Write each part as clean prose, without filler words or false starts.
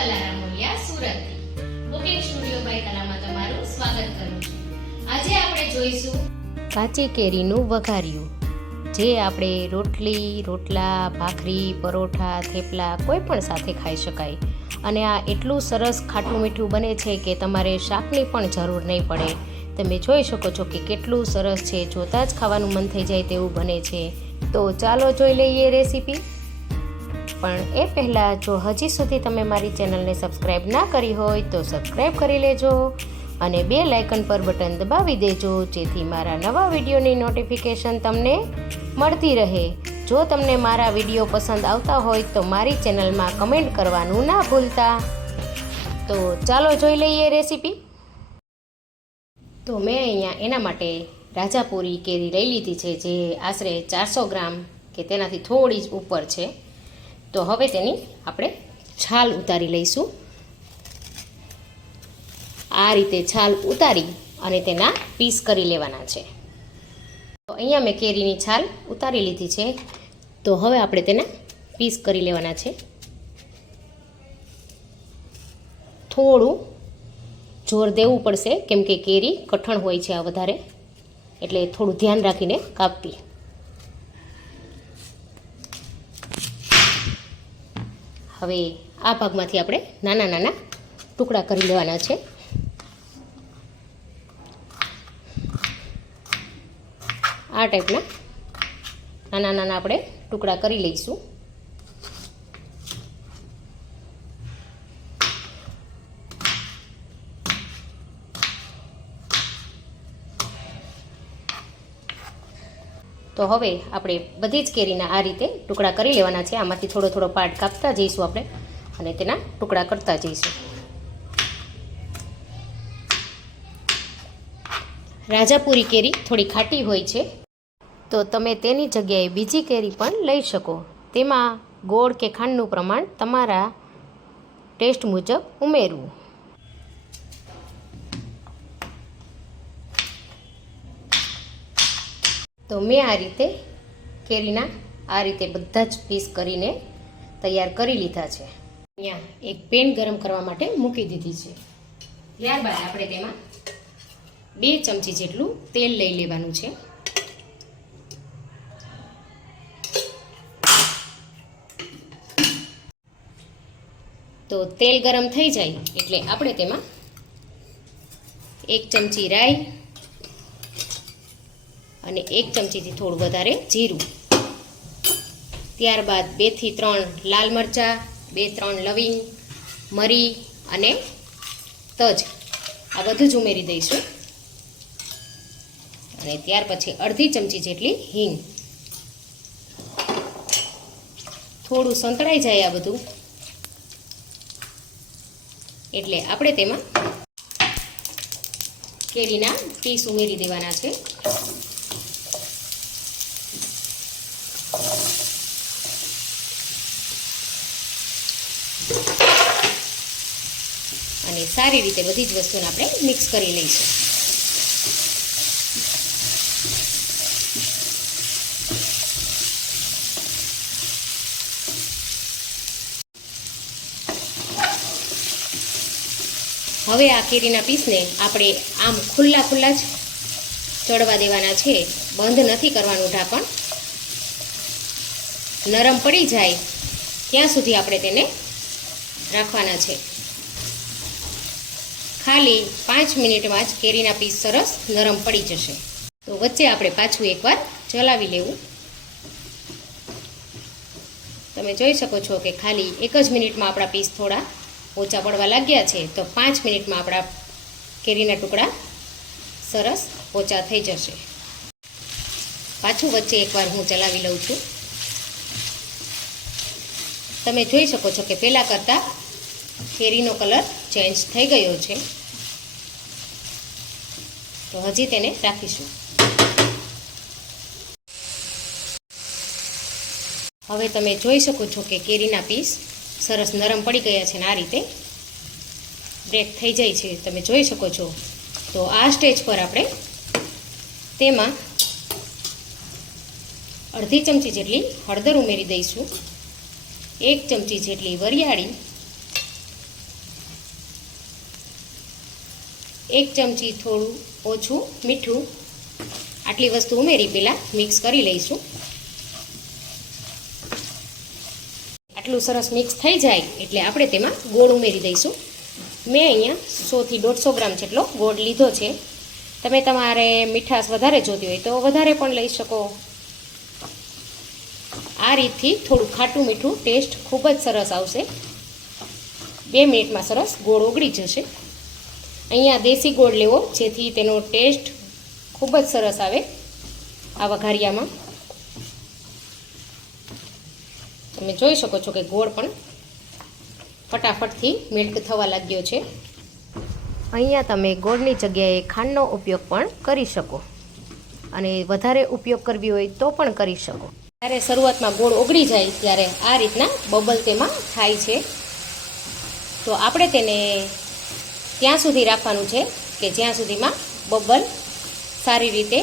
કલા રામોલિયા સુરતથી cooking studio by કલામાં તમારું સ્વાગત કરું છું। આજે આપણે જોઈશું કાચી કેરીનું વઘારિયું, જે આપણે રોટલી, રોટલા, ભાખરી, પરોઠા, થેપલા કોઈ પણ સાથે ખાઈ શકાય। અને આ એટલું સરસ ખાટું મીઠું બને છે કે તમારે શાકની પણ જરૂર નહીં પડે। તમે જોઈ શકો છો કે કેટલું સરસ છે, જોતાં જ ખાવાનું મન થઈ જાય તેવું બને છે। તો ચાલો જોઈ લઈએ રેસીપી। પણ એ પહેલાં જો હજી સુધી તમે મારી ચેનલને સબસ્ક્રાઈબ ના કરી હોય તો સબસ્ક્રાઈબ કરી લેજો અને બેલ આઇકન પર બટન દબાવી દેજો, જેથી મારા નવા વિડીયોની નોટિફિકેશન તમને મળતી રહે। જો તમને મારા વિડીયો પસંદ આવતા હોય તો મારી ચેનલમાં કમેન્ટ કરવાનું ના ભૂલતા। તો ચાલો જોઈ લઈએ રેસીપી। તો મેં અહીંયા એના માટે રાજાપુરી કેરી લઈ લીધી છે, જે આશરે 400 ગ્રામ કે તેનાથી થોડી જ ઉપર છે। તો હવે તેની આપણે છાલ ઉતારી લઈશું। આ રીતે છાલ ઉતારી અને તેના પીસ કરી લેવાના છે। તો અહીંયા મેં કેરીની છાલ ઉતારી લીધી છે, તો હવે આપણે તેના પીસ કરી લેવાના છે। થોડું જોર દેવું પડશે, કેમ કે કેરી કઠણ હોય છે આ વધારે, એટલે થોડું ધ્યાન રાખીને કાપવી। હવે આ ભાગમાંથી આપણે નાના નાના ટુકડા કરી લેવાના છે। આ ટાઈપના નાના નાના આપણે ટુકડા કરી લઈશું। તો હવે આપણે બધી જ કેરીના આ રીતે ટુકડા કરી લેવાના છે। આમાંથી થોડો થોડો પાર્ટ કાપતા જઈશું આપણે અને તેના ટુકડા કરતા જઈશું। રાજાપુરી કેરી થોડી ખાટી હોય છે, તો તમે તેની જગ્યાએ બીજી કેરી પણ લઈ શકો। તેમાં ગોળ કે ખાંડનું પ્રમાણ તમારા ટેસ્ટ મુજબ ઉમેરવું। તો મેં આ રીતે કેરીના આ રીતે બધા જ પીસ કરીને તૈયાર કરી લીધા છે। અહીંયા એક પેન ગરમ કરવા માટે મૂકી દીધી છે। ત્યારબાદ આપણે તેમાં 2 ચમચી જેટલું તેલ લઈ લેવાનું છે। તો તેલ ગરમ થઈ જાય એટલે આપણે તેમાં 1 ચમચી રાઈ અને 1 ચમચીથી થોડું વધારે જીરું, ત્યારબાદ 2 થી 3 લાલ મરચાં, 2-3 લવિંગ, મરી અને તજ, આ બધું જ ઉમેરી દઈશું। અને ત્યાર પછી અડધી ચમચી જેટલી હિંગ। થોડું સંતળાઈ જાય આ બધું એટલે આપણે તેમાં કેરીના પીસ ઉમેરી દેવાના છે। અને સારી રીતે બધી જ વસ્તુને આપણે મિક્સ કરી લઈશું। હવે આ કેરીના પીસને આપણે આમ ખુલ્લા ખુલ્લા જ ચડવા દેવાના છે, બંધ નથી કરવાનું ઢાંકણ। નરમ પડી જાય ત્યાં સુધી આપણે તેને રાખવાના છે। ખાલી 5 મિનિટમાં જ કેરીના પીસ સરસ નરમ પડી જશે। તો વચ્ચે આપણે પાછું એકવાર ચલાવી લેવું। તમે જોઈ શકો છો કે ખાલી 1 જ મિનિટમાં આપણા પીસ થોડા ઓછા પડવા લાગ્યા છે, તો 5 મિનિટમાં આપણા કેરીના ટુકડા સરસ ઓછા થઈ જશે। પાછું વચ્ચે એકવાર હું ચલાવી લઉં છું। તમે જોઈ શકો છો કે પહેલાં કરતાં કેરીનો કલર ચેન્જ થઈ ગયો છે, તો હજી તેને રાખીશું। હવે તમે જોઈ શકો છો કે કેરીના પીસ સરસ નરમ પડી ગયા છે, ને આ રીતે બ્રેક થઈ જાય છે, તમે જોઈ શકો છો। તો આ સ્ટેજ પર આપણે તેમાં અડધી ચમચી જેટલી હળદર ઉમેરી દઈશું, 1 ચમચી જેટલી વરિયાળી 1 ચમચી થોડું ઓછું મીઠું, આટલી વસ્તુ ઉમેરી પહેલાં મિક્સ કરી લઈશું. આટલું સરસ મિક્સ થઈ જાય એટલે આપણે તેમાં ગોળ ઉમેરી દઈશું. મેં અહીંયા 100 થી 150 ગ્રામ જેટલો ગોળ લીધો છે. તમે તમારે મીઠાશ વધારે જોતી હોય તો વધારે પણ લઈ શકો. આ રીતથી થોડું ખાટું મીઠું ટેસ્ટ ખૂબ જ સરસ આવશે. 2 મિનિટમાં સરસ ગોળ ઓગળી જશે. અહીંયા દેશી ગોળ લેવો જેથી તેનો ટેસ્ટ ખૂબ જ સરસ આવે આ વઘારિયામાં. તમે જોઈ શકો છો કે ગોળ પણ ફટાફટથી મેલ્ટ થવા લાગ્યો છે. અહીંયા તમે ગોળની જગ્યાએ ખાંડનો ઉપયોગ પણ કરી શકો અને વધારે ઉપયોગ કરવી હોય તો પણ કરી શકો. જ્યારે શરૂઆતમાં ગોળ ઓગળી જાય ત્યારે આ રીતના બબલ તેમાં થાય છે. તો આપણે તેને ત્યાં સુધી રાખવાનું છે કે જ્યાં સુધીમાં બબલ સારી રીતે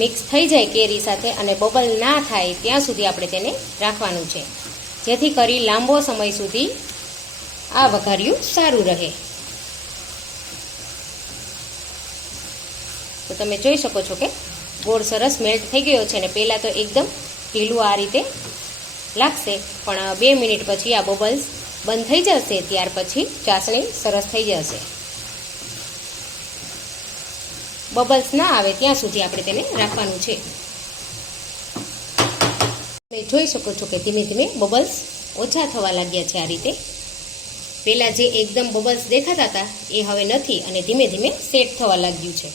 મિક્સ થઈ જાય કેરી સાથે અને બબલ ના થાય ત્યાં સુધી આપણે તેને રાખવાનું છે, જેથી કરી લાંબો સમય સુધી આ વઘારિયું સારું રહે. તો તમે જોઈ શકો છો કે ગોળ સરસ મેલ્ટ થઈ ગયો છે અને પહેલાં તો એકદમ ઢીલું આ રીતે લાગશે, પણ 2 મિનિટ પછી આ બબલ્સ બંધ થઈ જશે. ત્યાર પછી ચાસણી સરસ થઈ જશે. બબલ્સ ના આવે ત્યાં સુધી આપણે તેને રાખવાનું છે. તમે જોઈ શકો છો કે ધીમે ધીમે બબલ્સ ઓછા થવા લાગ્યા છે. આ રીતે પહેલાં જે એકદમ બબલ્સ દેખાતા હતા એ હવે નથી અને ધીમે ધીમે સેટ થવા લાગ્યું છે.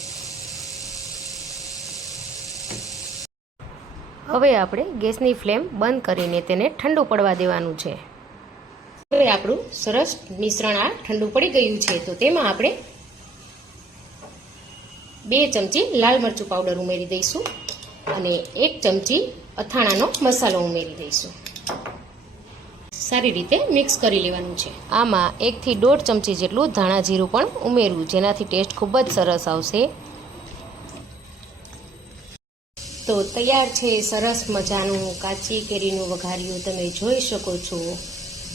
હવે આપણે ગેસની ફ્લેમ બંધ કરીને તેને ઠંડુ પડવા દેવાનું છે. હવે આપણું સરસ મિશ્રણ આ ઠંડુ પડી ગયું છે. તો તેમાં આપણે 2 ચમચી લાલ મરચું પાવડર ઉમેરી દઈશું અને 1 ચમચી અથાણાનો મસાલો ઉમેરી દઈશું. સારી રીતે મિક્સ કરી લેવાનું છે. આમાં 1 થી 1.5 ચમચી જેટલું ધાણા જીરું પણ ઉમેરવું, જેનાથી ટેસ્ટ ખૂબ જ સરસ આવશે. તો તૈયાર છે સરસ મજાનું કાચી કેરીનું વઘારિયું. તમે જોઈ શકો છો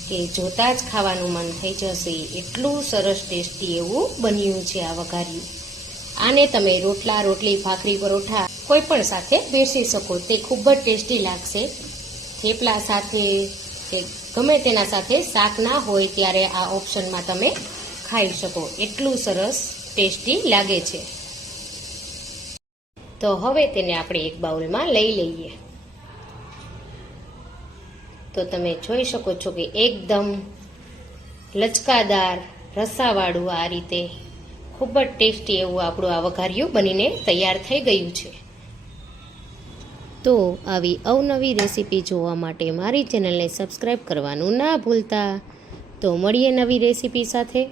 કે જોતાં જ ખાવાનું મન થઈ જશે. એટલું સરસ ટેસ્ટી એવું બન્યું છે આ વઘારિયું. આને તમે રોટલા, રોટલી, ભાખરી, પરોઠા કોઈ પણ સાથે બેસી શકો. તે ખૂબ જ ટેસ્ટી લાગશે. થેપલા સાથે કે ગમે તેના સાથે શાક ના હોય ત્યારે આ ઓપ્શનમાં તમે ખાઈ શકો. એટલું સરસ ટેસ્ટી લાગે છે. તો હવે તેને આપણે એક બાઉલમાં લઈ લઈએ. તો તમે જોઈ શકો છો કે એકદમ લચકાદાર રસાવાળું આ રીતે ખૂબ જ ટેસ્ટી એવું આપણું આ વઘારિયું બનીને તૈયાર થઈ ગયું છે. તો આવી અવનવી રેસીપી જોવા માટે મારી ચેનલને સબસ્ક્રાઈબ કરવાનું ના ભૂલતા. તો મળીએ નવી રેસીપી સાથે.